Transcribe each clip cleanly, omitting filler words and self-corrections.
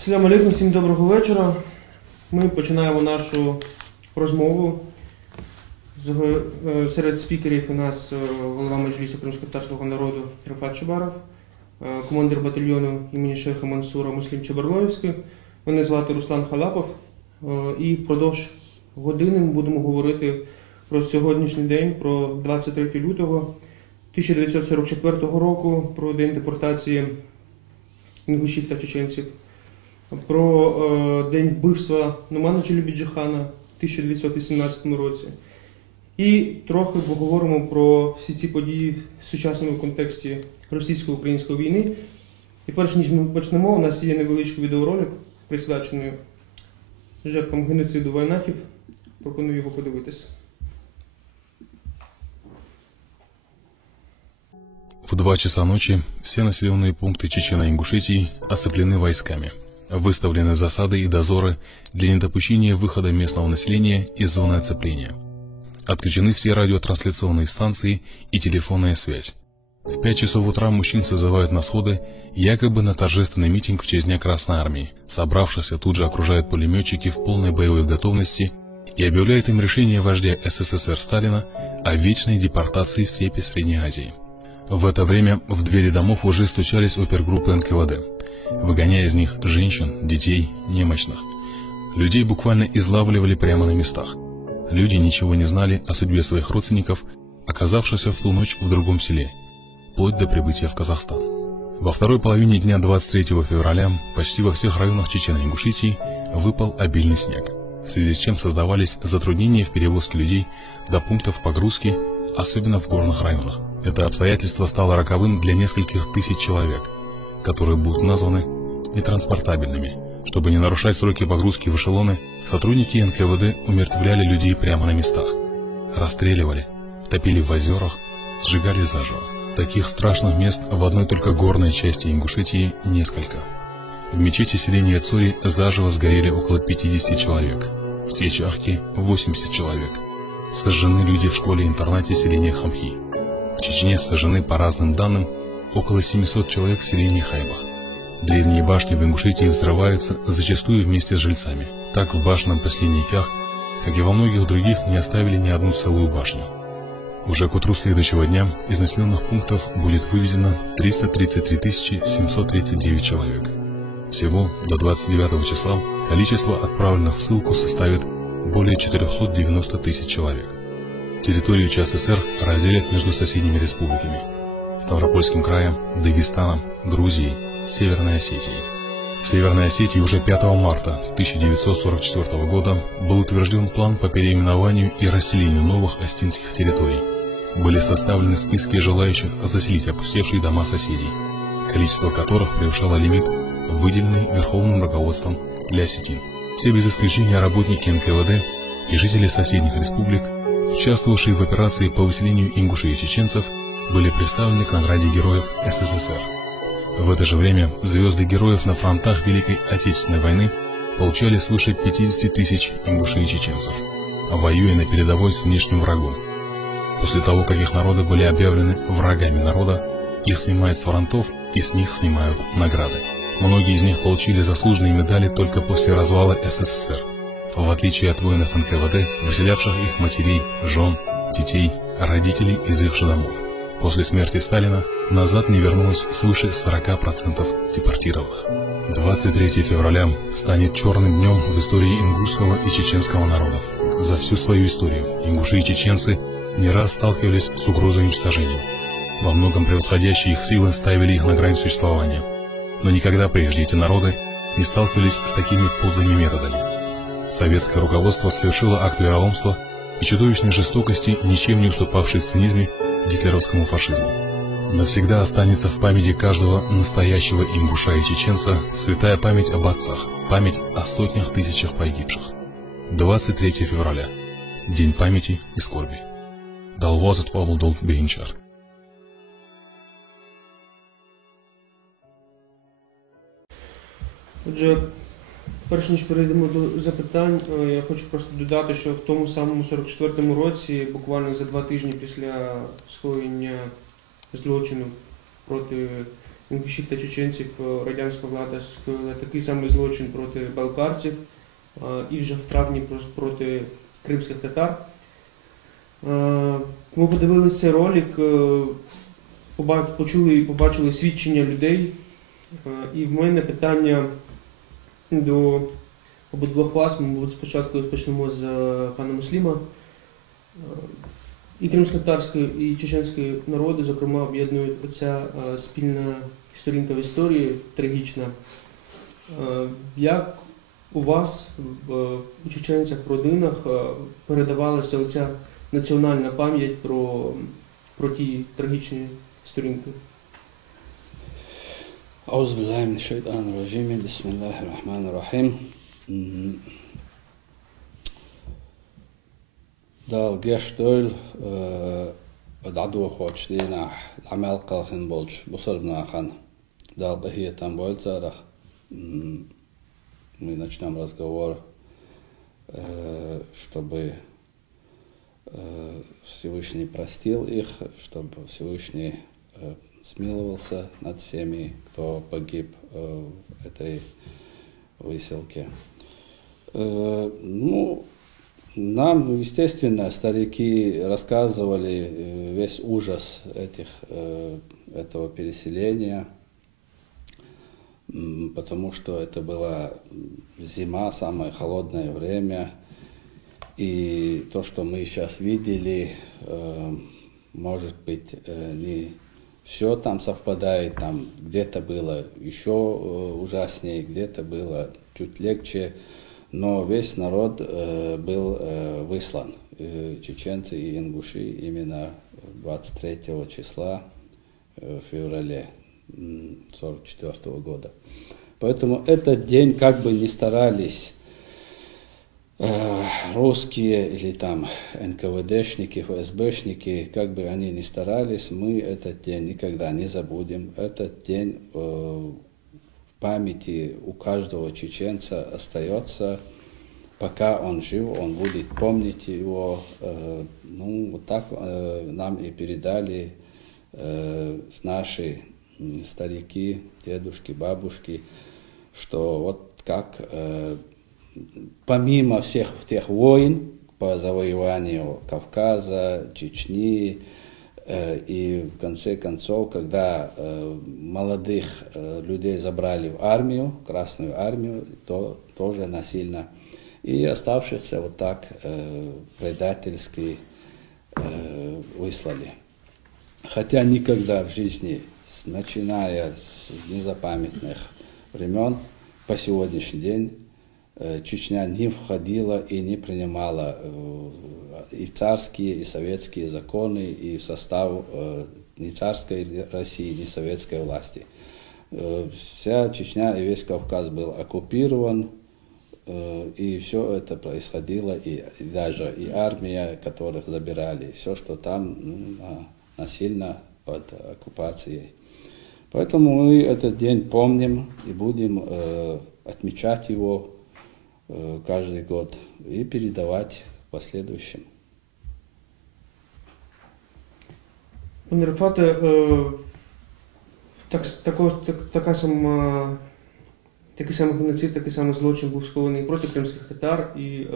Ассаляму алейкум, всім доброго вечора. Ми починаємо нашу розмову. Серед спікерів у нас голова Меджлісу кримськотатарського народу Рифат Чубаров, командир батальйону імені Шейха Мансура Муслім Чебарлоївський. Мене звати Руслан Халапов. І впродовж години ми будемо говорити про сьогоднішній день, про 23 лютого 1944 року, про день депортації інгушів та чеченців, про день вбивства Нумана Челебіджихана в 1918 році. І трохи поговоримо про всі ці події в сучасному контексті російсько-української війни. І перш ніж ми почнемо, у нас є невеличкий відеоролик, присвячений жертвам геноциду вайнахів. Пропоную його подивитися. В 2 часа ночи все населенные пункты Чечено-Ингушетии оцеплены войсками. Выставлены засады и дозоры для недопущения выхода местного населения из зоны оцепления. Отключены все радиотрансляционные станции и телефонная связь. В 5 часов утра мужчин созывают на сходы, якобы на торжественный митинг в честь Дня Красной Армии. Собравшихся тут же окружают пулеметчики в полной боевой готовности и объявляют им решение вождя СССР Сталина о вечной депортации в степи Средней Азии. В это время в двери домов уже стучались опергруппы НКВД, выгоняя из них женщин, детей, немощных. Людей буквально излавливали прямо на местах. Люди ничего не знали о судьбе своих родственников, оказавшихся в ту ночь в другом селе, вплоть до прибытия в Казахстан. Во второй половине дня 23 февраля почти во всех районах Чечено-Ингушетии выпал обильный снег, в связи с чем создавались затруднения в перевозке людей до пунктов погрузки, особенно в горных районах. Это обстоятельство стало роковым для нескольких тысяч человек, которые будут названы нетранспортабельными. Чтобы не нарушать сроки погрузки в эшелоны, сотрудники НКВД умертвляли людей прямо на местах. Расстреливали, топили в озерах, сжигали заживо. Таких страшных мест в одной только горной части Ингушетии несколько. В мечети селения Цори заживо сгорели около 50 человек, в Чечахке 80 человек. Сожжены люди в школе-интернате селения Хамхи. В Чечне сожжены, по разным данным, около 700 человек в селении Хайбах. Древние башни в Ингушетии взрываются зачастую вместе с жильцами. Так в башенном поселении Кях, как и во многих других, не оставили ни одну целую башню. Уже к утру следующего дня из населенных пунктов будет вывезено 333 739 человек. Всего до 29 числа количество отправленных в ссылку составит более 490 тысяч человек. Территорию ЧССР разделят между соседними республиками – Ставропольским краем, Дагестаном, Грузией, Северной Осетией. В Северной Осетии уже 5 марта 1944 года был утвержден план по переименованию и расселению новых остинских территорий. Были составлены списки желающих заселить опустевшие дома соседей, количество которых превышало лимит, выделенный верховным руководством для осетин. Все без исключения работники НКВД и жители соседних республик, участвовавшие в операции по выселению ингушей и чеченцев, были представлены к награде Героев СССР. В это же время звезды героев на фронтах Великой Отечественной войны получали свыше 50 тысяч ингушей и чеченцев, воюя на передовой с внешним врагом. После того, как их народы были объявлены врагами народа, их снимают с фронтов и с них снимают награды. Многие из них получили заслуженные медали только после развала СССР, в отличие от воинов НКВД, выселявших их матерей, жен, детей, родителей из их же домов. После смерти Сталина назад не вернулось свыше 40% депортированных. 23 февраля станет черным днем в истории ингушского и чеченского народов. За всю свою историю ингуши и чеченцы не раз сталкивались с угрозой уничтожения. Во многом превосходящие их силы ставили их на грань существования. Но никогда прежде эти народы не сталкивались с такими подлыми методами. Советское руководство совершило акт вероломства и чудовищной жестокости, ничем не уступавшей в цинизме гитлеровскому фашизму. Навсегда останется в памяти каждого настоящего ингуша и чеченца святая память об отцах, память о сотнях тысячах погибших. 23 февраля. День памяти и скорби. Далвозат Павлдол Бейнчар. Отже, перш ніж перейдемо до запитань, я хочу просто додати, що в тому самому 44-му році, буквально за 2 тижні після скоєння злочину проти інгушів та чеченців радянська влада скоїла такий самий злочин проти балкарців і вже в травні проти кримських татар. Ми подивилися цей ролик, почули і побачили свідчення людей. І в мене питання до обидвох вас. Ми спочатку почнемо з пана Мусліма. І кримськотатарські, і чеченські народи, зокрема, об'єднують оця спільна сторінка в історії, трагічна. Як у вас, у чеченцях, в родинах передавалася оця національна пам'ять про ті трагічні сторінки? أعوذ بالله من الشيطان الرجيم بسم الله الرحمن الرحيم دال гештойл дадух очдина амал калхин болж бусарбнахан дал бахия там больцарах. Мы начнем разговор, чтобы Всевышний простил их, чтобы Всевышний смиловался над всеми, кто погиб в этой выселке. Ну, нам, естественно, старики рассказывали весь ужас этого переселения, потому что это была зима, самое холодное время, и то, что мы сейчас видели, может быть, не все там совпадает, там где-то было еще ужаснее, где-то было чуть легче, но весь народ был выслан, чеченцы и ингуши, именно 23 числа в феврале 1944 года. Поэтому этот день, как бы ни старались русские или там НКВДшники, ФСБшники, как бы они ни старались, мы этот день никогда не забудем. Этот день в памяти у каждого чеченца остается, пока он жив, он будет помнить его. Ну, вот так нам и передали наши старики, дедушки, бабушки, что вот как помимо всех тех войн по завоеванию Кавказа, Чечни, и в конце концов, когда молодых людей забрали в армию, Красную армию, то тоже насильно, и оставшихся вот так предательски выслали. Хотя никогда в жизни, начиная с незапамятных времен, по сегодняшний день, Чечня не входила и не принимала и царские, и советские законы, и в состав ни царской России, ни советской власти. Вся Чечня и весь Кавказ был оккупирован, и все это происходило, и даже и армия, которых забирали, все, что там насильно под оккупацией. Поэтому мы этот день помним и будем отмечать его каждый год и передавать последующим. Пане Рефате, такий самий геноцид, такий самий злочин був скоєний проти кримських татар, і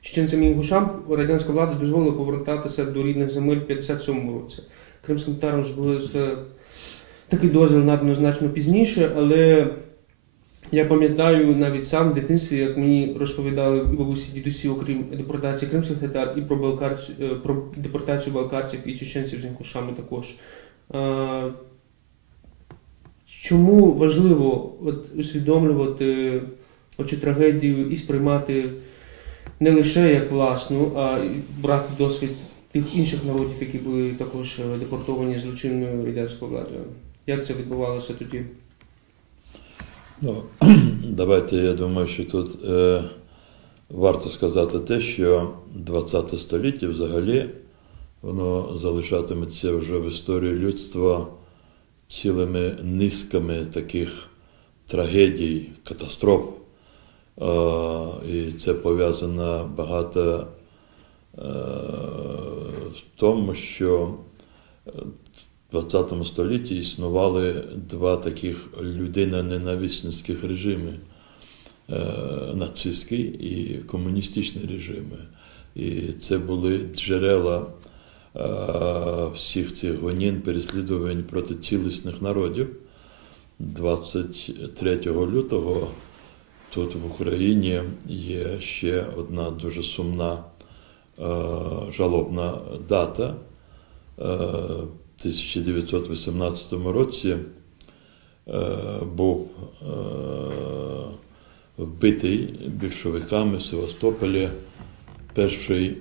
чеченцям і інгушам радянська влада дозволила повертатися до рідних земель в 1957 році. Кримським татарам ж було такий дозвіл надано значно пізніше, але я пам'ятаю навіть сам в дитинстві, як мені розповідали і бабусі, і дідусі, окрім депортації кримських татар, і про депортацію балкарців і чеченців з інгушами також. Чому важливо усвідомлювати цю трагедію і сприймати не лише як власну, а й брати досвід тих інших народів, які були також депортовані злочинною радянською владою? Як це відбувалося тоді? Ну, давайте, я думаю, що тут варто сказати те, що 20 століття взагалі воно залишатиметься вже в історії людства цілими низками таких трагедій, катастроф. І це пов'язано багато з тому, що ХХ столітті існували два таких людиноненависницьких режими – нацистський і комуністичний режими. І це були джерела всіх цих гонін, переслідувань проти цілісних народів. 23 лютого тут в Україні є ще одна дуже сумна жалобна дата. В 1918 році був вбитий більшовиками в Севастополі перший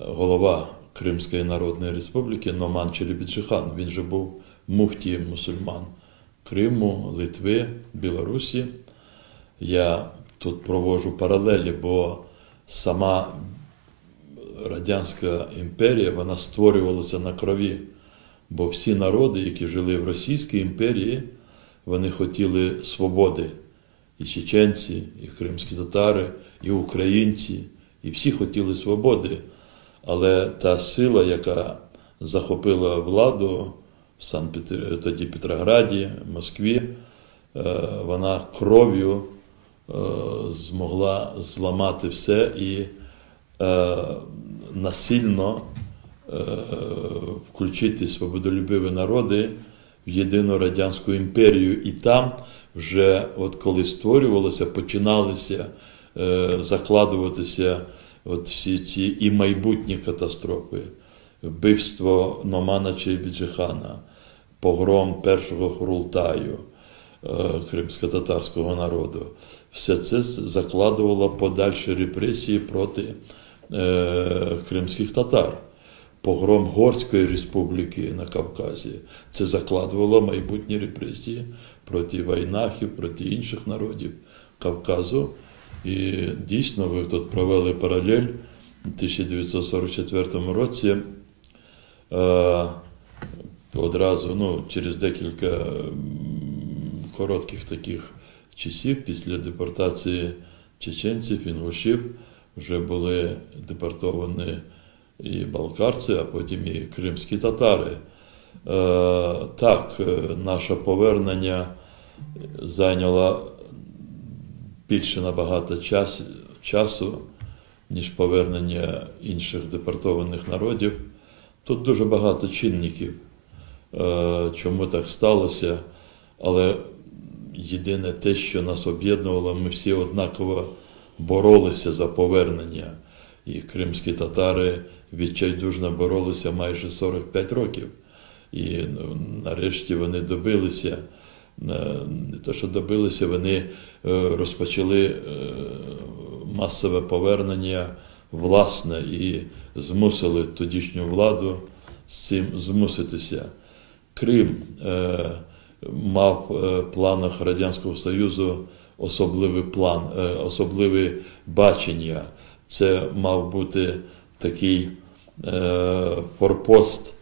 голова Кримської Народної Республіки Номан Челебіджихан. Він же був муфтієм мусульман Криму, Литви, Білорусі. Я тут проводжу паралелі, бо сама Радянська імперія, вона створювалася на крові. Бо всі народи, які жили в Російській імперії, вони хотіли свободи. І чеченці, і кримські татари, і українці, і всі хотіли свободи. Але та сила, яка захопила владу в тоді Петрограді, Москві, вона кров'ю змогла зламати все і насильно включити свободолюбиві народи в єдину Радянську імперію. І там вже, от коли створювалося, починалися закладуватися от всі ці і майбутні катастрофи. Вбивство Номана Челебіджихана, погром першого Курултаю кримсько-татарського народу. Все це закладувало подальші репресії проти кримських татар. Погром Горської республіки на Кавказі. Це закладувало майбутні репресії проти вайнахів, проти інших народів Кавказу. І дійсно, ви тут провели паралель. У 1944 році одразу, через декілька коротких таких часів, після депортації чеченців, інгушів, вже були депортовані і балкарці, а потім і кримські татари. Так, наше повернення зайняло більше набагато часу, ніж повернення інших депортованих народів. Тут дуже багато чинників, чому так сталося, але єдине те, що нас об'єднувало, ми всі однаково боролися за повернення. І кримські татари відчайдушно боролися майже 45 років. І нарешті вони добилися, не те, що добилися, вони розпочали масове повернення власне і змусили тодішню владу з цим змуситися. Крим мав в планах Радянського Союзу особливий план, особливе бачення. Це мав бути такий форпост,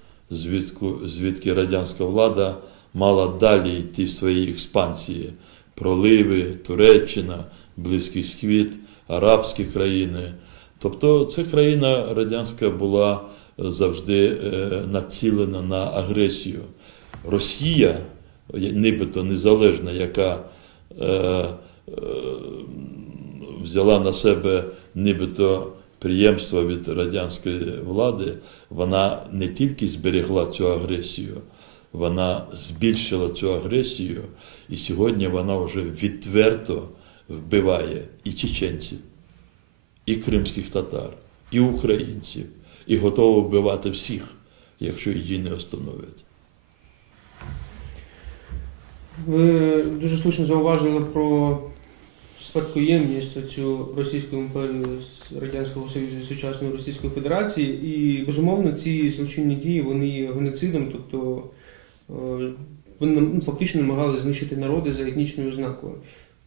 звідки радянська влада мала далі йти в своїй експансії. Проливи, Туреччина, Близький Схід, арабські країни. Тобто ця країна радянська була завжди націлена на агресію. Росія, нібито незалежна, яка взяла на себе нібито приємство від радянської влади, вона не тільки зберегла цю агресію, вона збільшила цю агресію, і сьогодні вона вже відверто вбиває і чеченців, і кримських татар, і українців, і готова вбивати всіх, якщо її не остановлять. Ви дуже слушно зауважили про спадкоємність цю Російської імперії з Радянського Союзу і сучасної Російської Федерації. І, безумовно, ці злочинні дії, вони є геноцидом, тобто вони фактично намагалися знищити народи за етнічною ознакою.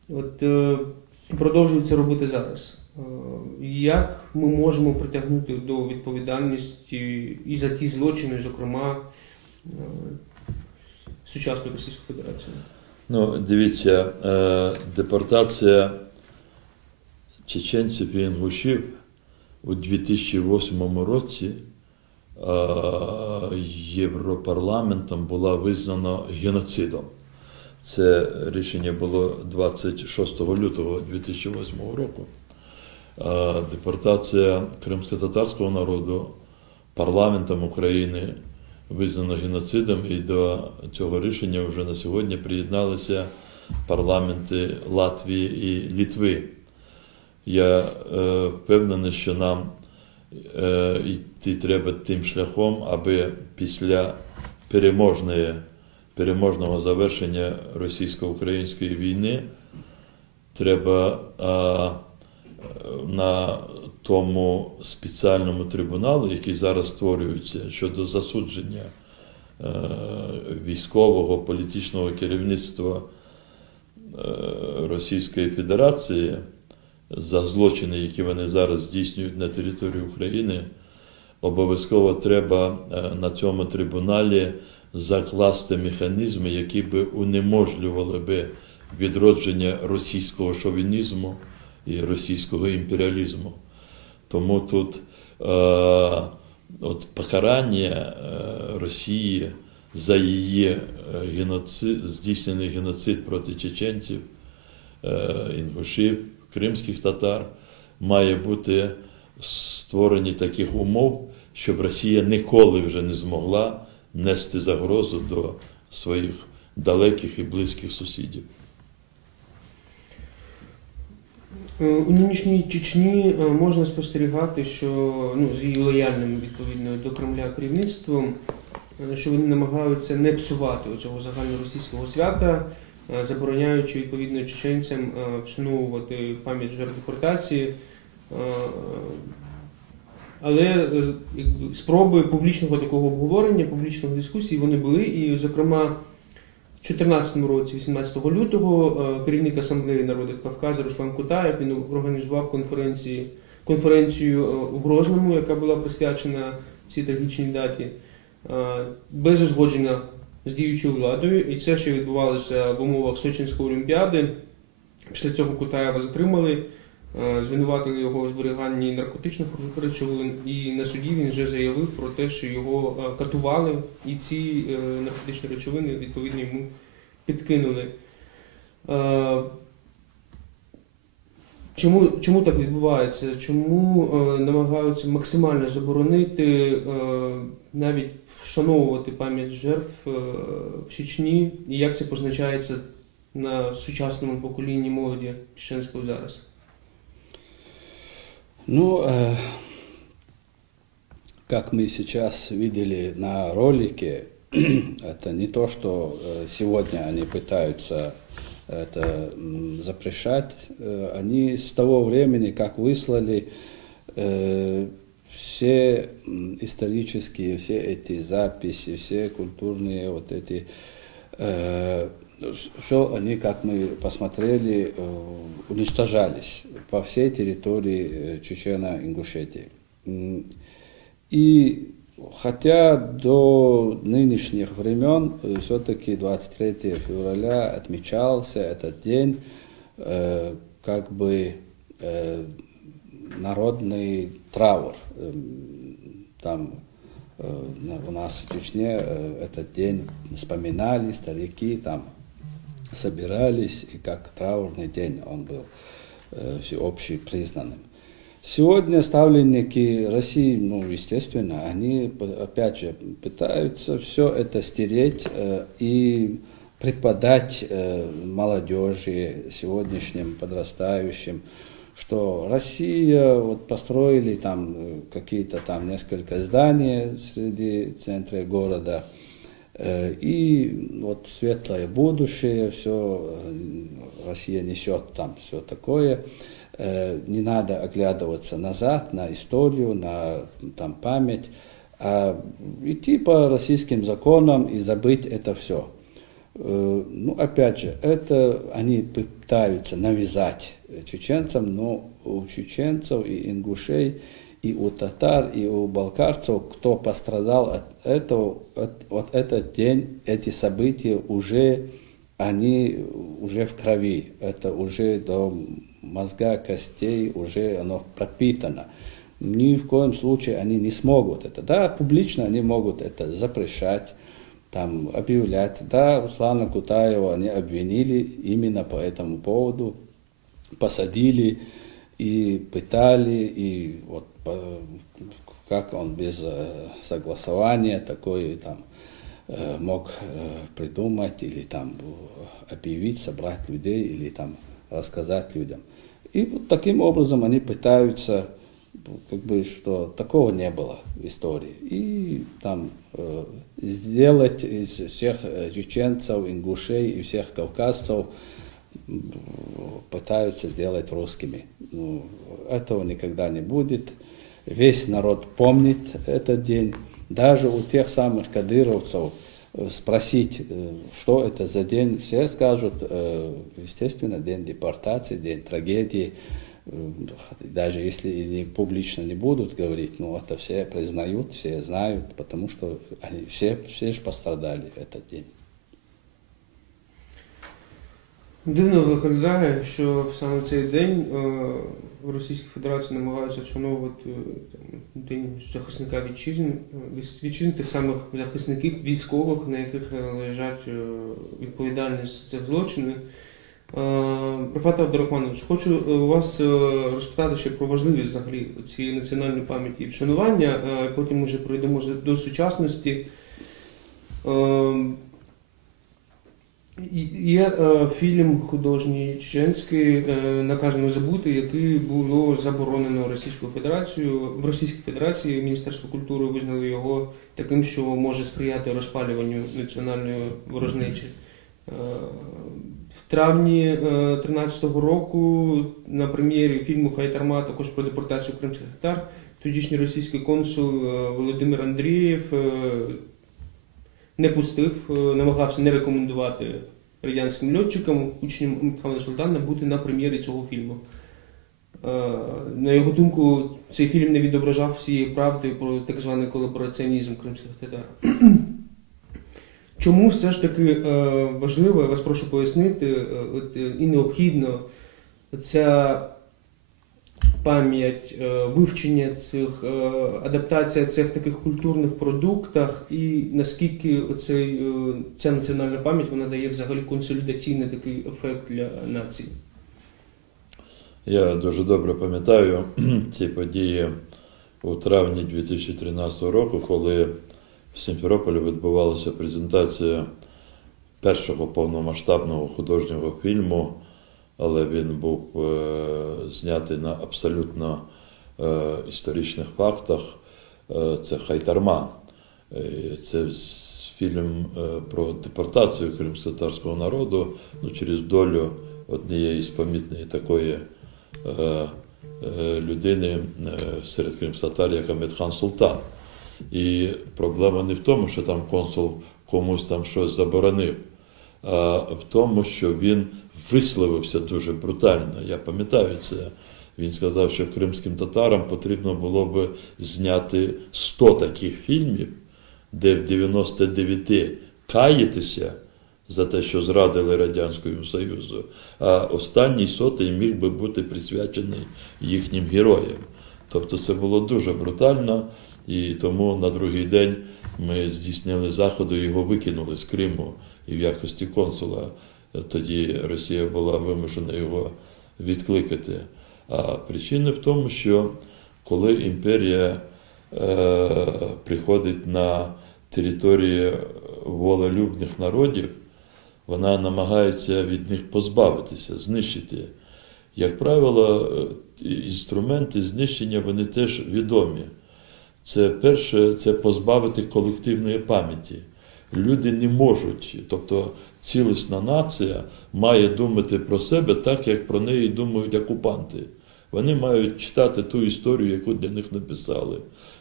От продовжують це робити зараз. Як ми можемо притягнути до відповідальності і за ті злочини, зокрема, сучасної Російської Федерації? Дивіться, депортація чеченців і інгушів у 2008 році Європарламентом була визнана геноцидом. Це рішення було 26 лютого 2008 року. Депортація кримськотатарського народу парламентом України визнано геноцидом, і до цього рішення вже на сьогодні приєдналися парламенти Латвії і Литви. Я впевнений, що нам йти треба тим шляхом, аби після переможного завершення російсько-української війни треба на тому спеціальному трибуналу, який зараз створюється щодо засудження військового, політичного керівництва Російської Федерації за злочини, які вони зараз здійснюють на території України, обов'язково треба на цьому трибуналі закласти механізми, які би унеможлювали би відродження російського шовінізму і російського імперіалізму. Тому тут покарання Росії за її здійснений геноцид проти чеченців, інгушів, кримських татар, має бути створені таких умов, щоб Росія ніколи вже не змогла нести загрозу до своїх далеких і близьких сусідів. У нинішній Чечні можна спостерігати, що з її лояльним відповідно до Кремля керівництвом, що вони намагаються не псувати цього загальноросійського свята, забороняючи відповідно чеченцям вшановувати пам'ять жертв депортації. Але спроби публічного такого обговорення, публічної дискусії вони були. І, зокрема, в 2014 році, 18 лютого, керівник Асамблеї народів Кавказу Руслан Кутаєв він організував конференцію у Грозному, яка була присвячена цій трагічній даті, без узгодження з діючою владою. І це, що відбувалося в умовах Сочинської олімпіади. Після цього Кутаєва затримали, звинуватили його у зберіганні наркотичних речовин, і на суді він вже заявив про те, що його катували, і ці наркотичні речовини відповідно йому підкинули. Чому так відбувається? Чому намагаються максимально заборонити навіть вшановувати пам'ять жертв в Чечні, і як це позначається на сучасному поколінні молоді чеченської зараз? Как мы сейчас видели на ролике, это не то, что сегодня они пытаются это запрещать. Они с того времени, как выслали все исторические, все эти записи, все культурные вот эти, все они, как мы посмотрели, уничтожались по всей территории Чечено-Ингушетии. И хотя до нынешних времен все-таки 23 февраля отмечался этот день как бы народный траур. Там у нас в Чечне этот день вспоминали, старики там собирались, и как траурный день он был всеобщий признанным. Сегодня ставленники России, естественно, они опять же пытаются все это стереть и преподать молодежи, сегодняшним подрастающим, что Россия, построили там какие-то там несколько зданий среди центра города, и светлое будущее, все Россия несет там все такое. Не надо оглядываться назад на историю, на там память, а идти по российским законам и забыть это все. Опять же, это они пытаются навязать чеченцам, но у чеченцев и ингушей, и у татар, и у балкарцев, кто пострадал от этого, этот день, эти события они уже в крови, это уже до мозга, костей, уже оно пропитано. Ни в коем случае они не смогут это. Да, публично они могут это запрещать, там, объявлять. Да, Руслана Кутаева они обвинили именно по этому поводу, посадили и пытали, и вот как он без согласования такой там мог придумать или там объявить, собрать людей или там рассказать людям. И вот таким образом они пытаются, как бы, что такого не было в истории. И там сделать из всех чеченцев, ингушей и всех кавказцев, пытаются сделать русскими. Ну, этого никогда не будет. Весь народ помнит этот день. Даже у тех самых кадыровцев спросить, что это за день, все скажут, естественно, день депортации, день трагедии. Даже если они публично не будут говорить, но это все признают, все знают, потому что они все же пострадали этот день. Дивно виглядає, що саме цей день в Російській Федерації намагаються вшановувати День захисника вітчизни, тих самих захисників, військових, на яких лежать відповідальність цих злочинів. Рафат Абдурахманович, хочу у вас розпитати ще про важливість взагалі цієї національної пам'яті і вшанування, потім вже пройдемо до сучасності. Є фільм художній чеченський «Наказано не забути», який було заборонено Російською Федерацією. В Російській Федерації Міністерство культури визнало його таким, що може сприяти розпалюванню національної ворожнечі. В травні 2013 року на прем'єрі фільму «Хайтарма», також про депортацію кримських татар, тодішній російський консул Володимир Андрієв не пустив, намагався не рекомендувати радянським льотчикам, учням Мухаммеда Султана бути на прем'єрі цього фільму. На його думку, цей фільм не відображав всієї правди про так званий колабораціонізм кримських татар. Чому все ж таки важливо, я вас прошу пояснити, і необхідно ця пам'ять, вивчення цих, адаптація цих таких культурних продуктах, і наскільки ця національна пам'ять, вона дає взагалі консолідаційний такий ефект для нації? Я дуже добре пам'ятаю ці події у травні 2013 року, коли в Сімферополі відбувалася презентація першого повномасштабного художнього фільму, але він був знятий на абсолютно історичних фактах. Це «Хайтарма». Це фільм про депортацію кримськотатарського народу, через долю однієї з помітної такої людини серед кримськотатар, як Ахмедхан Султан. І проблема не в тому, що там консул комусь там щось заборонив, а в тому, що він висловився дуже брутально. Я пам'ятаю це. Він сказав, що кримським татарам потрібно було би зняти 100 таких фільмів, де в 99 каятися за те, що зрадили Радянському Союзу, а останній 100-й міг би бути присвячений їхнім героям. Тобто це було дуже брутально, і тому на другий день ми здійснили заходи, його викинули з Криму і в якості консула. Тоді Росія була вимушена його відкликати. А причина в тому, що коли імперія приходить на території волелюбних народів, вона намагається від них позбавитися, знищити. Як правило, інструменти знищення, вони теж відомі. Це перше, це позбавити колективної пам'яті. Люди не можуть, тобто цілісна нація має думати про себе так, як про неї думають окупанти. Вони мають читати ту історію, яку для них написали.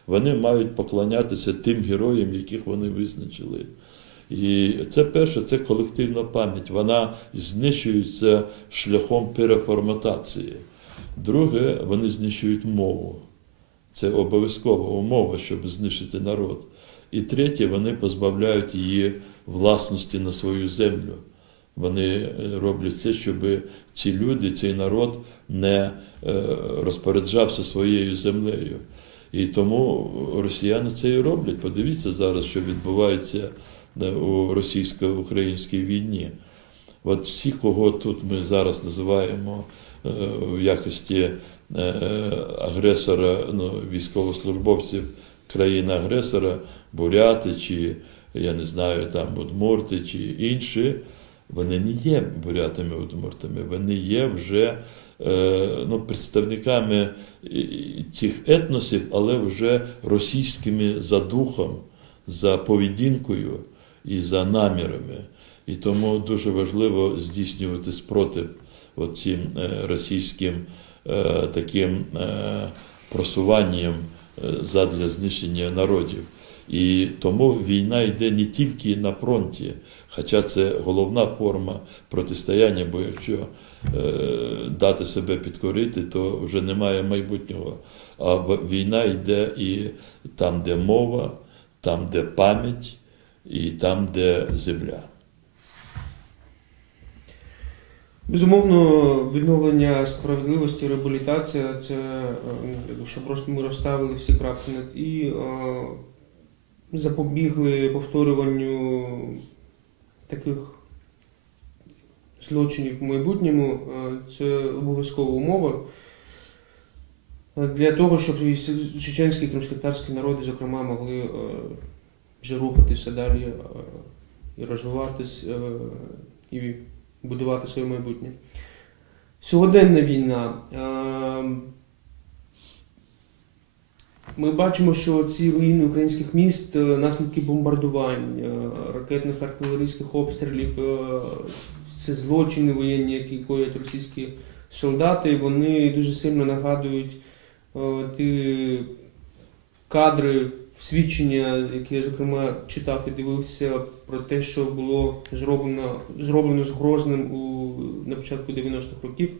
Вони мають поклонятися тим героям, яких вони визначили. І це перше, це колективна пам'ять. Вона знищується шляхом переформатації. Друге, вони знищують мову. Це обов'язкова умова, щоб знищити народ. І третє, вони позбавляють її власності на свою землю. Вони роблять все, щоб ці люди, цей народ не розпоряджався своєю землею. І тому росіяни це і роблять. Подивіться зараз, що відбувається у російсько-українській війні. От всі, кого тут ми зараз називаємо в якості агресора, військовослужбовців країни-агресора, буряти чи, я не знаю, там удмурти чи інші, вони не є бурятами-удмуртами, вони є вже представниками цих етносів, але вже російськими за духом, за поведінкою і за намірами. І тому дуже важливо здійснювати спротив цим російським таким просуванням задля знищення народів. І тому війна йде не тільки на фронті, хоча це головна форма протистояння, бо якщо дати себе підкорити, то вже немає майбутнього. А війна йде і там, де мова, там, де пам'ять, і там, де земля. Безумовно, відновлення справедливості, реабілітація – це щоб просто ми розставили всі крапки над «і», запобігли повторюванню таких злочинів в майбутньому. Це обов'язкова умова для того, щоб чеченські і кримськотатарські народи, зокрема, могли вже рухатися далі і розвиватись, і будувати своє майбутнє. Сьогоденна війна. Ми бачимо, що ці руїни українських міст, наслідки бомбардувань, ракетних артилерійських обстрілів, це злочини воєнні, які коять російські солдати, вони дуже сильно нагадують ті кадри, свідчення, які я, зокрема, читав і дивився про те, що було зроблено з Грозним на початку 90-х років.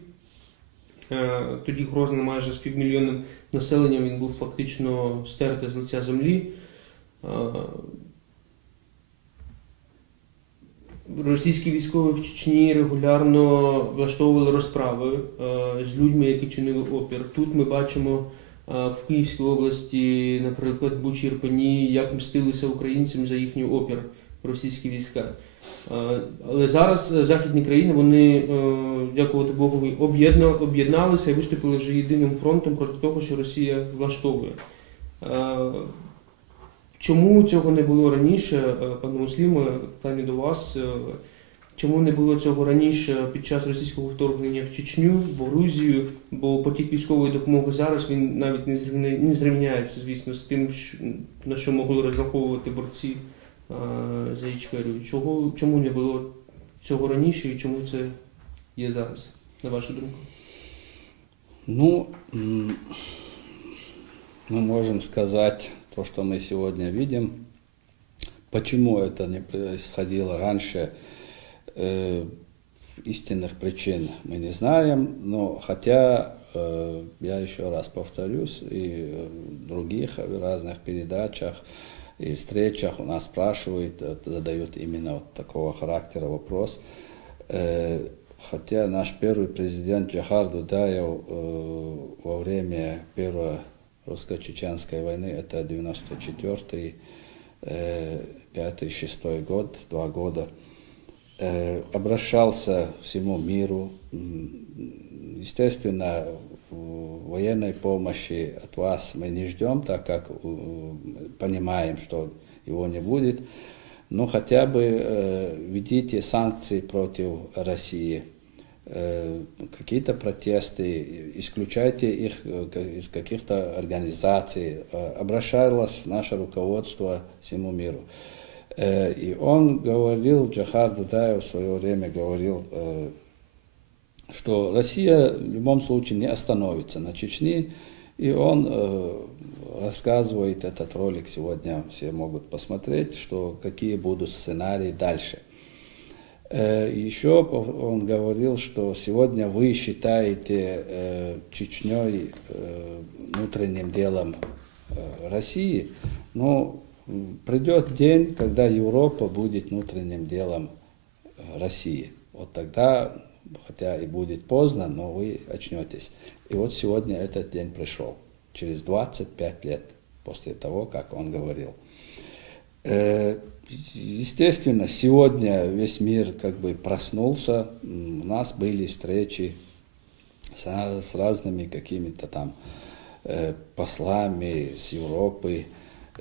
Тоді Грозний майже з півмільйонним населенням, він був фактично стертий з лиця землі. Російські військові в Чечні регулярно влаштовували розправи з людьми, які чинили опір. Тут ми бачимо в Київській області, наприклад, в Бучі, Ірпені, як мстилися українцям за їхній опір російські війська. Але зараз західні країни, вони, дякувати Богові, об'єдналися і виступили вже єдиним фронтом проти того, що Росія влаштовує. Чому цього не було раніше, пане Мусліме, питання до вас, чому не було цього раніше під час російського вторгнення в Чечню, в Грузію, бо потік військової допомоги зараз, він навіть не зрівняється, звісно, з тим, на що могли розраховувати борці за Ічкерію. Чому не було цього раніше і чому це є зараз, на вашу думку? Мы можем сказать то, что мы сегодня видим. Почему это не происходило раньше, истинных причин мы не знаем, но хотя, я еще раз повторюсь, и в других разных передачах и встречах у нас спрашивают, задают именно вот такого характера вопрос. Хотя наш первый президент Джохар Дудаев во время первой русско-чеченской войны, это 94-й, 5-й, 6-й год, 2 года, обращался к всему миру. Естественно, военной помощи от вас мы не ждем, так как понимаем, что его не будет. Но хотя бы введите санкции против России, какие-то протесты, исключайте их из каких-то организаций. Обращалось наше руководство всему миру. И он говорил, Джохар Дудаев в свое время говорил, что Россия в любом случае не остановится на Чечне, и он рассказывает этот ролик, сегодня все могут посмотреть, что какие будут сценарии дальше. Еще он говорил, что сегодня вы считаете Чечней внутренним делом России, но придет день, когда Европа будет внутренним делом России. Вот тогда, хотя и будет поздно, но вы очнетесь. И вот сегодня этот день пришел, через 25 лет после того, как он говорил. Естественно, сегодня весь мир как бы проснулся, у нас были встречи с разными какими-то там послами с Европы,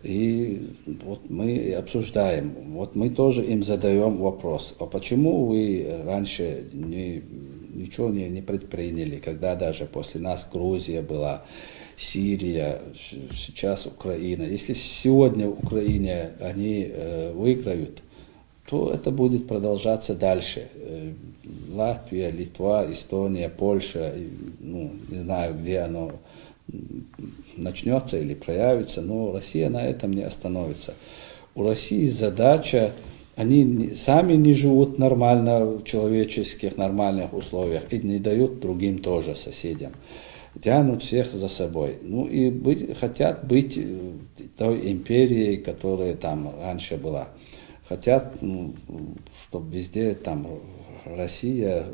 и вот мы обсуждаем, вот мы тоже им задаем вопрос, а почему вы раньше ничего не предприняли, когда даже после нас Грузия была, Сирия, сейчас Украина. Если сегодня в Украине они выиграют, то это будет продолжаться дальше. Латвия, Литва, Эстония, Польша, ну, не знаю, где оно начнется или проявится, но Россия на этом не остановится. У России задача, они сами не живут нормально в человеческих, нормальных условиях и не дают другим тоже, соседям. Тянут всех за собой. Ну и хотят быть той империей, которая там раньше была. Хотят, чтобы везде там Россия,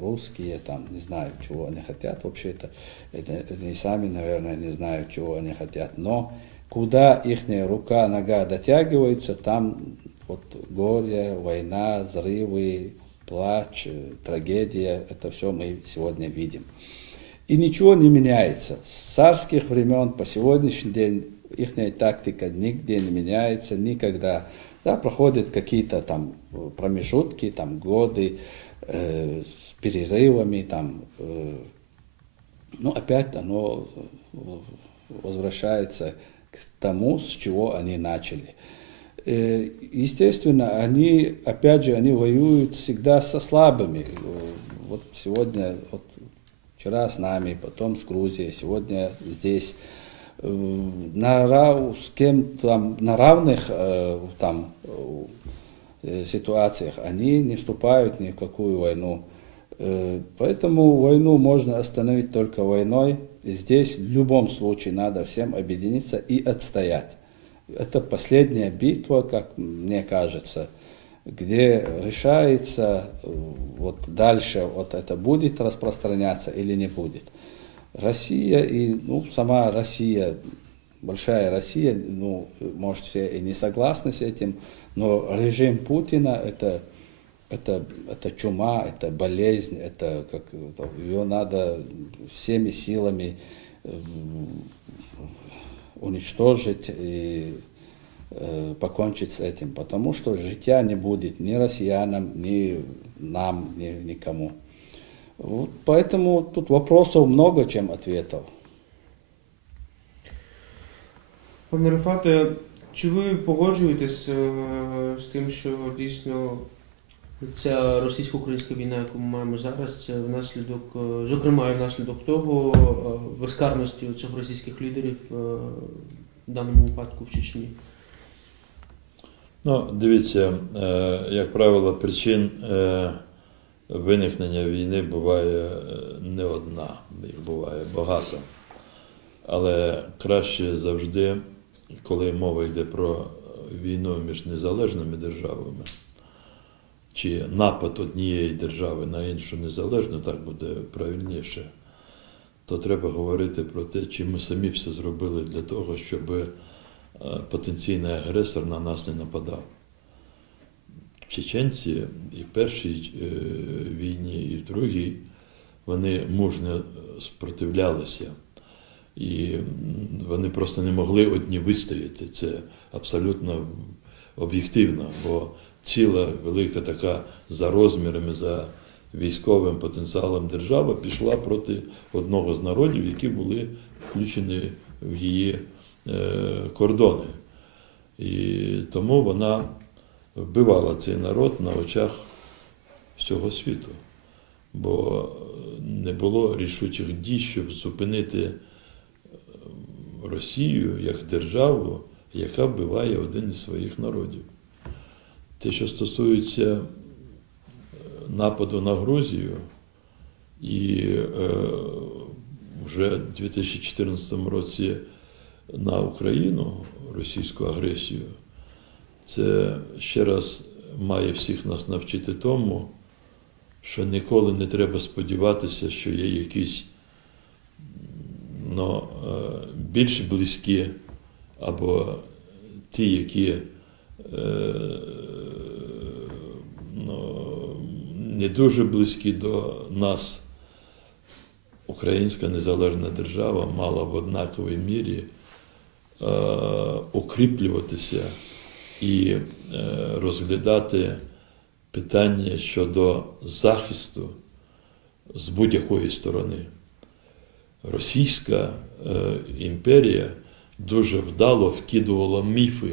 русские, там, не знаю, чего они хотят. Вообще-то, они сами, наверное, не знают, чего они хотят. Но куда их рука, нога дотягиваются, там вот горе, война, взрывы, плач, трагедия. Это все мы сегодня видим. И ничего не меняется. С царских времен по сегодняшний день их тактика нигде не меняется, никогда. Да, проходят какие-то там промежутки, там годы с перерывами, там, но опять оно возвращается к тому, с чего они начали. Естественно, они, опять же, они воюют всегда со слабыми. Вот сегодня, вот вчера с нами, потом с Грузией, сегодня здесь. С кем там на равных там ситуациях они не вступают ни в какую войну. Поэтому войну можно остановить только войной. И здесь в любом случае надо всем объединиться и отстоять. Это последняя битва, как мне кажется, где решается, вот дальше вот это будет распространяться или не будет. Россия и, сама Россия, большая Россия, может, все и не согласны с этим, но режим Путина это чума, это болезнь, ее надо всеми силами уничтожить и покончить с этим, потому что житья не будет ни россиянам, ни нам, ни никому. Вот поэтому тут вопросов много, чем ответов. Пане Рефате, чи ви погоджуєтесь з тим, що дійсно ця російсько-українська війна, яку ми маємо зараз, це внаслідок, зокрема і внаслідок того, безкарності цих російських лідерів в даному випадку в Чечні? Дивіться, як правило, причин виникнення війни буває не одна, їх буває багато. Але краще завжди, коли мова йде про війну між незалежними державами, чи напад однієї держави на іншу незалежну, так буде правильніше, то треба говорити про те, чи ми самі все зробили для того, щоб потенційний агресор на нас не нападав. Чеченці і в першій війні, і в другій, вони мужньо спротивлялися. І вони просто не могли одні вистояти. Це абсолютно об'єктивно, бо ціла велика така за розмірами, за військовим потенціалом держава пішла проти одного з народів, які були включені в її кордони. І тому вона вбивала цей народ на очах всього світу, бо не було рішучих дій, щоб зупинити Росію як державу, яка вбиває один із своїх народів. Те, що стосується нападу на Грузію і вже в 2014 році на Україну, російську агресію, це ще раз має всіх нас навчити тому, що ніколи не треба сподіватися, що є якісь більш близькі або ті, які не дуже близькі до нас. Українська незалежна держава мала в однаковій мірі укріплюватися і розглядати питання щодо захисту з будь-якої сторони. Російська імперія дуже вдало вкидувала міфи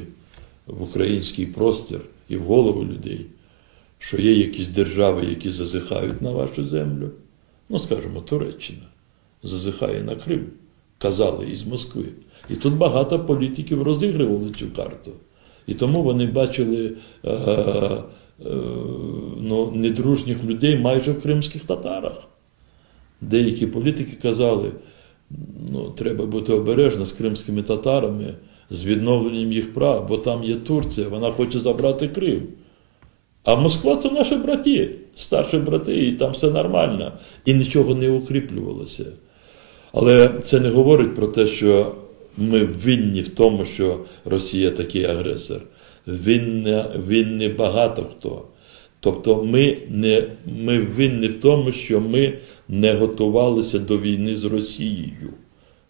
в український простір і в голову людей, що є якісь держави, які зазіхають на вашу землю. Ну, скажімо, Туреччина зазіхає на Крим, казали із Москви. І тут багато політиків розігрували цю карту. І тому вони бачили недружніх людей майже в кримських татарах. Деякі політики казали, треба бути обережно з кримськими татарами, з відновленням їх прав, бо там є Турція, вона хоче забрати Крим. А Москва – то наші браті, старші брати, і там все нормально. І нічого не укріплювалося. Але це не говорить про те, що ми винні в тому, що Росія такий агресор. Винні багато хто. Тобто ми винні в тому, що ми не готувалися до війни з Росією,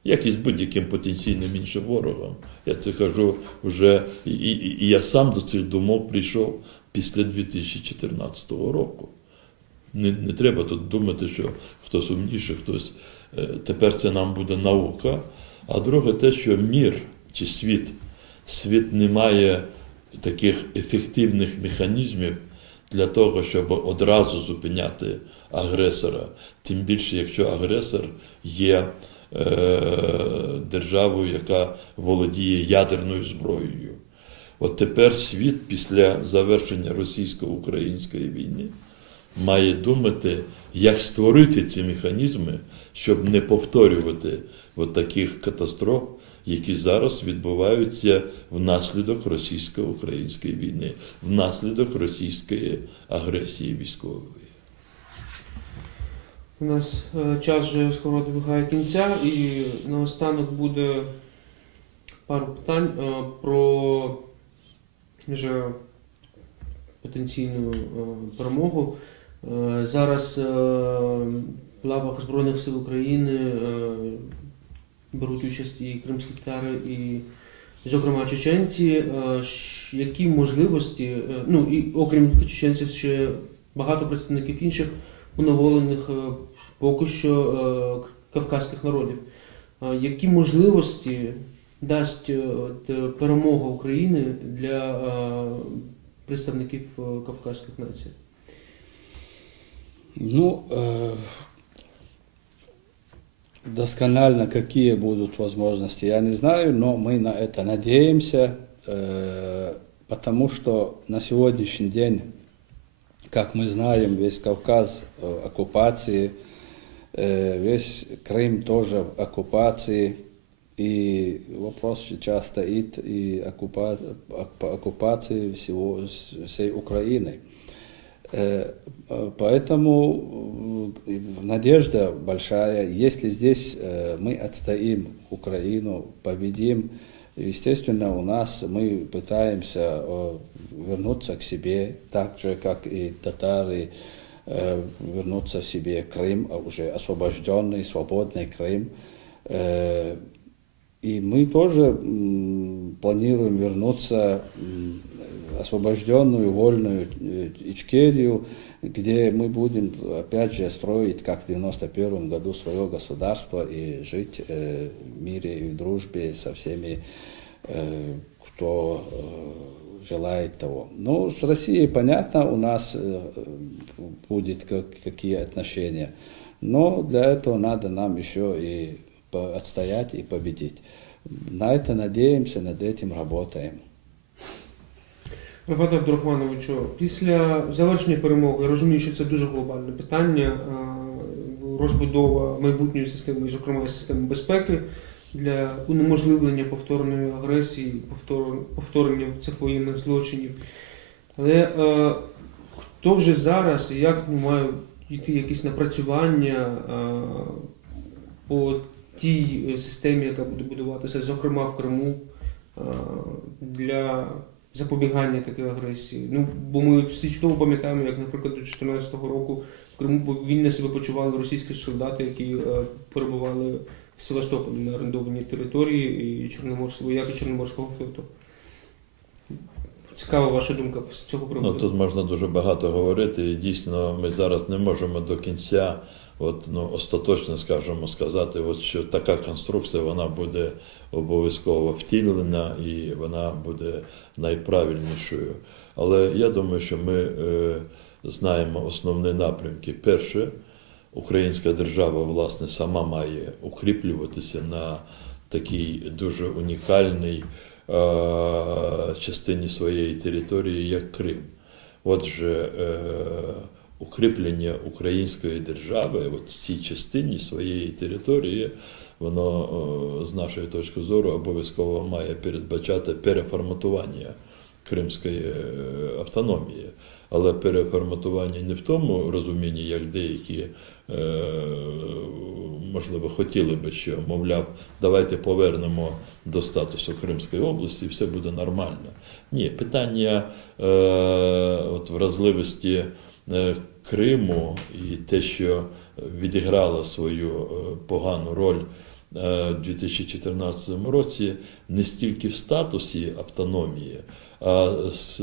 як і з будь-яким потенційним іншим ворогом. Я це кажу вже, і я сам до цих думок прийшов після 2014 року. Не треба тут думати, що хтось умніше, хтось... Тепер це нам буде наука. А друге те, що мір чи світ не має таких ефективних механізмів для того, щоб одразу зупиняти агресора. Тим більше, якщо агресор є державою, яка володіє ядерною зброєю. От тепер світ після завершення російсько-української війни має думати, як створити ці механізми, щоб не повторювати от таких катастроф, які зараз відбуваються внаслідок російсько-української війни, внаслідок російської агресії військової. У нас час вже скоро добігає кінця, і наостанок буде пару питань про вже потенційну перемогу. Зараз в лавах Збройних сил України беруть участь і кримські татари, і, зокрема, чеченці. Які можливості, і окрім чеченців, ще багато представників інших поневолених поки що кавказьких народів. Які можливості дасть перемога України для представників кавказьких націй? Досконально какие будут возможности, я не знаю, но мы на это надеемся, потому что на сегодняшний день, как мы знаем, весь Кавказ в оккупации, весь Крым тоже в оккупации, и вопрос сейчас стоит и оккупации всей Украины. Поэтому надежда большая. Если здесь мы отстоим Украину, победим, естественно, мы пытаемся вернуться к себе, так же, как и татары вернуться в себе Крым, уже освобожденный, свободный Крым. И мы тоже планируем вернуться в освобожденную, вольную Ичкерию, где мы будем, опять же, строить, как в 1991 году, свое государство и жить в мире и в дружбе со всеми, кто желает того. С Россией, понятно, у нас будет какие отношения, но для этого надо нам еще и отстоять и победить. На это надеемся, над этим работаем. Рафате Абдурахмановичу, після завершення перемоги, я розумію, що це дуже глобальне питання, розбудова майбутньої системи, зокрема системи безпеки, для унеможливлення повторної агресії, повторення цих воєнних злочинів. Але хто вже зараз і як має йти якісь напрацювання по тій системі, яка буде будуватися, зокрема в Криму, для запобігання такої агресії. Ну, бо ми всі чудово пам'ятаємо, як, наприклад, до 2014 року в Криму вільно себе почували російські солдати, які перебували в Севастополі на орендованій території і вояки Чорноморського флоту. Цікава ваша думка з цього приводу. Ну, тут можна дуже багато говорити, і дійсно ми зараз не можемо до кінця остаточно, скажімо, сказати, що така конструкція, вона буде обов'язково втілена і вона буде найправильнішою. Але я думаю, що ми знаємо основні напрямки. Перше, українська держава, власне, сама має укріплюватися на такій дуже унікальній частині своєї території, як Крим. Отже, укріплення української держави в цій частині своєї території, воно, з нашої точки зору, обов'язково має передбачати переформатування кримської автономії. Але переформатування не в тому розумінні, як деякі, можливо, хотіли би, що, мовляв, давайте повернемо до статусу Кримської області і все буде нормально. Ні, питання вразливості Криму і те, що відіграло свою погану роль у 2014 році, не стільки в статусі автономії, а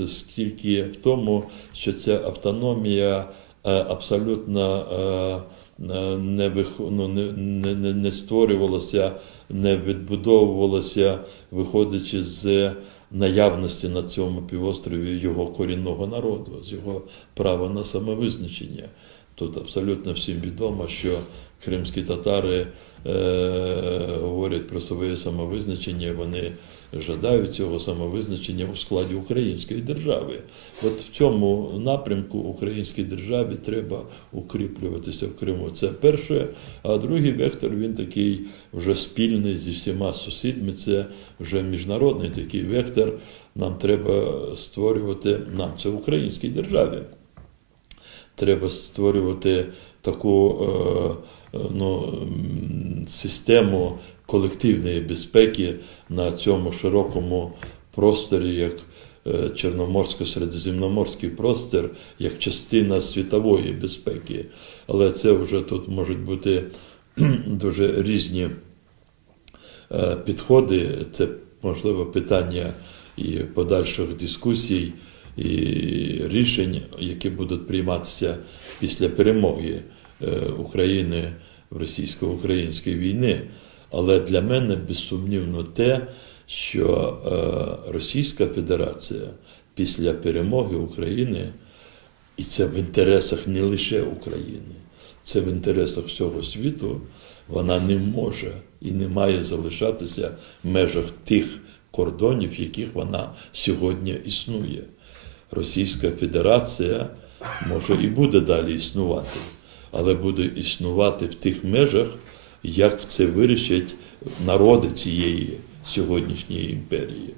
скільки в тому, що ця автономія абсолютно не створювалася, не відбудовувалася, виходячи з наявності на цьому півострові його корінного народу, з його права на самовизначення. Тут абсолютно всім відомо, що кримські татари говорять про своє самовизначення, вони жадають цього самовизначення у складі української держави. От в цьому напрямку українській державі треба укріплюватися в Криму. Це перше. А другий вектор, він такий вже спільний зі всіма сусідами, це вже міжнародний такий вектор. Нам треба створювати, це українській державі, треба створювати таку систему колективної безпеки на цьому широкому просторі, як Чорноморсько-Середземноморський простір, як частина світової безпеки. Але це вже тут можуть бути дуже різні підходи. Це, можливо, питання і подальших дискусій, і рішень, які будуть прийматися після перемоги України в російсько-українській війні. Але для мене безсумнівно те, що Російська Федерація після перемоги України, і це в інтересах не лише України, це в інтересах всього світу, вона не може і не має залишатися в межах тих кордонів, в яких вона сьогодні існує. Російська Федерація може і буде далі існувати, але буде існувати в тих межах, як це вирішать народи цієї сьогоднішньої імперії.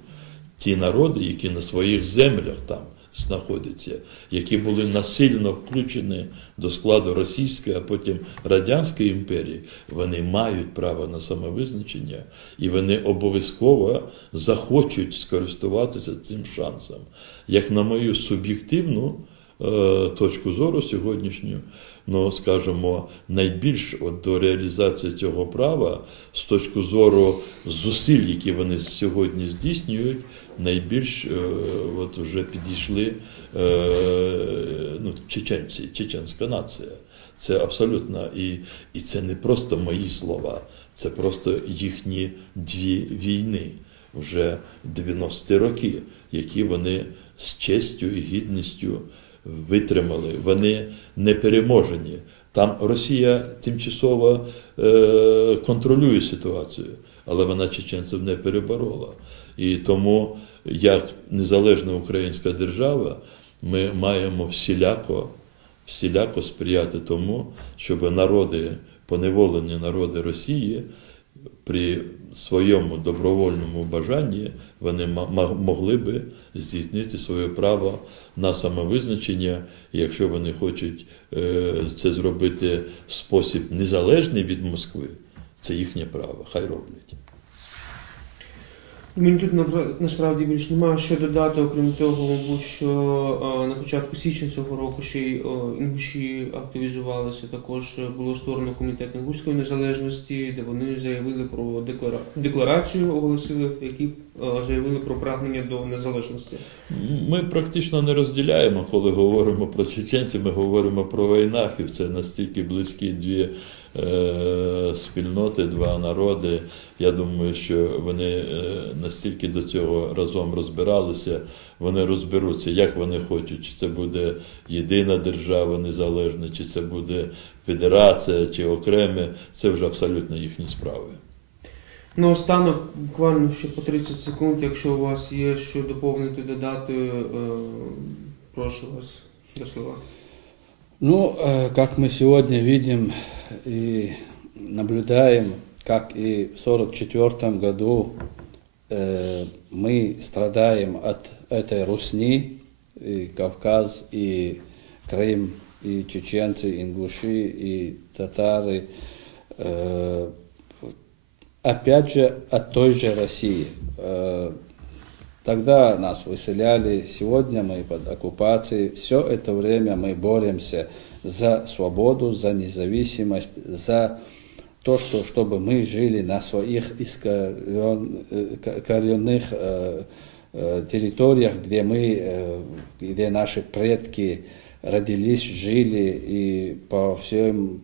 Ті народи, які на своїх землях там знаходяться, які були насильно включені до складу Російської, а потім Радянської імперії, вони мають право на самовизначення, і вони обов'язково захочуть скористуватися цим шансом. Як на мою суб'єктивну точку зору сьогоднішню, скажімо, найбільш до реалізації цього права, з точки зору зусиль, які вони сьогодні здійснюють, найбільш вже підійшли чеченці, чеченська нація. Це абсолютно, і це не просто мої слова, це просто їхні дві війни, вже 90-ті роки, які вони з честю і гідністю витримали. Вони не переможені. Там Росія тимчасово контролює ситуацію, але вона чеченців не переборола. І тому, як незалежна українська держава, ми маємо всіляко сприяти тому, щоб народи, поневолені народи Росії, при своєму добровольному бажанні вони могли би здійснити своє право на самовизначення, і якщо вони хочуть це зробити в спосіб незалежний від Москви, це їхнє право, хай роблять. Мені тут насправді більш немає що додати, окрім того, мабуть, що на початку січня цього року ще й інгуші активізувалися. Також було створено комітет інгушської незалежності, де вони заявили про декларацію, оголосили, які заявили про прагнення до незалежності. Ми практично не розділяємо, коли говоримо про чеченців, ми говоримо про войнахів. Це настільки близькі дві спільноти, два народи. Я думаю, що вони настільки до цього разом розбиралися, вони розберуться, як вони хочуть, чи це буде єдина держава незалежна, чи це буде федерація, чи окреме, це вже абсолютно їхні справи. Ну, останок, буквально ще по 30 секунд, якщо у вас є що доповнити, додати, прошу вас до слова. Ну, как мы сегодня видим и наблюдаем, как и в 1944 году мы страдаем от этой русни, и Кавказ, и Крым, и чеченцы, и ингуши, и татары, опять же, от той же России. Тогда нас выселяли, сегодня мы под оккупацией. Все это время мы боремся за свободу, за независимость, за то, чтобы мы жили на своих коренных территориях, где наши предки родились, жили, и по всем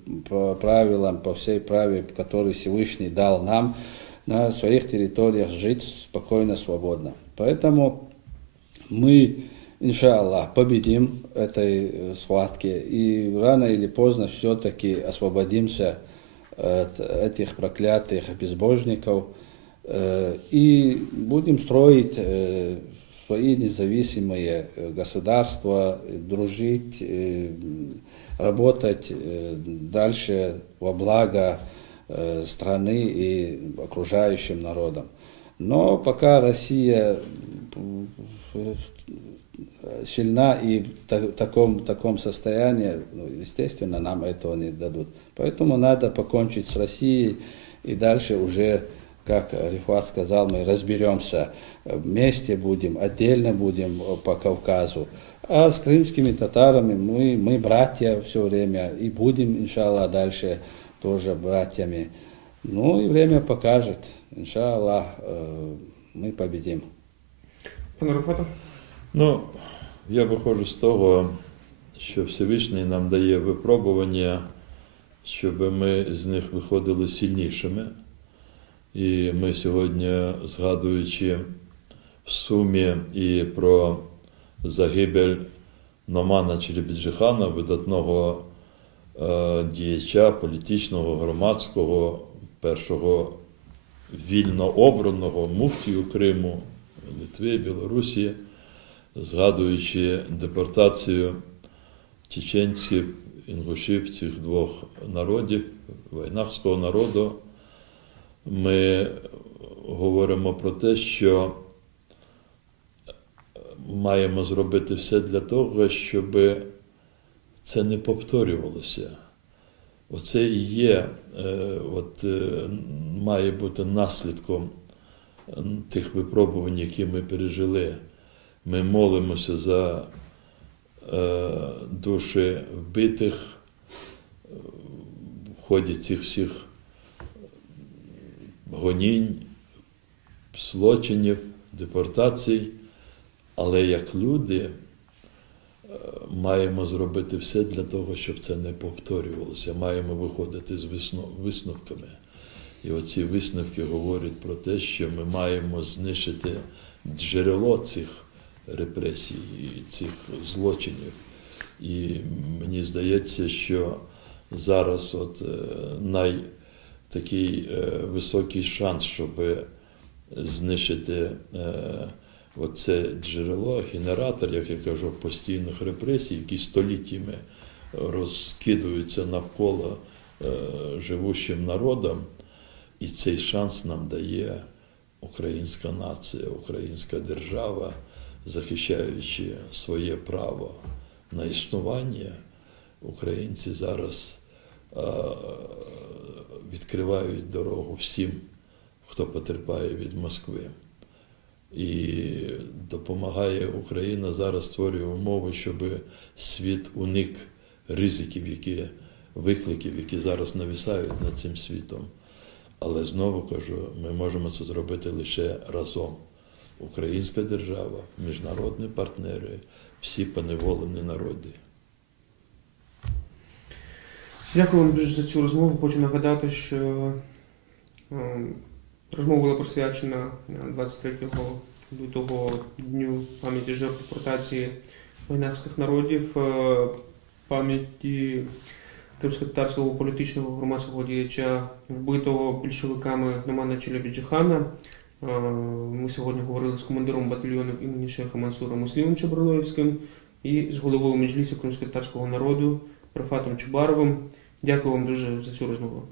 правилам, по всей праве, которые Всевышний дал нам, на своих территориях жить спокойно, свободно. Поэтому мы, иншаллах, победим этой схватке и рано или поздно все-таки освободимся от этих проклятых безбожников и будем строить свои независимые государства, дружить, работать дальше во благо страны и окружающим народам. Но пока Россия сильна и в таком состоянии, естественно, нам этого не дадут. Поэтому надо покончить с Россией и дальше уже, как Рифат сказал, мы разберемся. Вместе будем, отдельно будем по Кавказу. А с крымскими татарами мы братья все время и будем, иншаллах, дальше тоже братьями. Ну и время покажет. Иншаллах, ми победим. Пане Рифате? Ну, я виходжу з того, що Всевишній нам дає випробування, щоб ми з них виходили сильнішими. І ми сьогодні, згадуючи в сумі і про загибель Номана Челебіджихана, видатного діяча політичного, громадського, першого вільно обраного муфтію Криму, Литви, Білорусі, згадуючи депортацію чеченців, інгушів, цих двох народів, войнахського народу, ми говоримо про те, що маємо зробити все для того, щоб це не повторювалося. Оце і є, має бути наслідком тих випробувань, які ми пережили. Ми молимося за душі вбитих в ході цих всіх гонінь, злочинів, депортацій, але як люди маємо зробити все для того, щоб це не повторювалося. Маємо виходити з висновками. І оці висновки говорять про те, що ми маємо знищити джерело цих репресій, цих злочинів. І мені здається, що зараз такий високий шанс, щоб знищити оце джерело, генератор, як я кажу, постійних репресій, які століттями розкидуються навколо живущим народам. І цей шанс нам дає українська нація, українська держава, захищаючи своє право на існування. Українці зараз відкривають дорогу всім, хто потерпає від Москви. І допомагає Україна зараз створює умови, щоб світ уник ризиків, викликів, які зараз нависають над цим світом. Але знову кажу, ми можемо це зробити лише разом. Українська держава, міжнародні партнери, всі поневолені народи. Дякую вам дуже за цю розмову. Хочу нагадати, що розмова була присвячена 23 лютого Дню пам'яті жертв депортації войнавських народів, пам'яті кримськотатарського політичного громадського діяча, вбитого більшовиками Номана Челебіджихана. Ми сьогодні говорили з командиром батальйону імені Шейха Мансура Муслімом Чебарлоївським і з головою Меджлісу кримськотатарського народу Рафатом Чубаровим. Дякую вам дуже за цю розмову.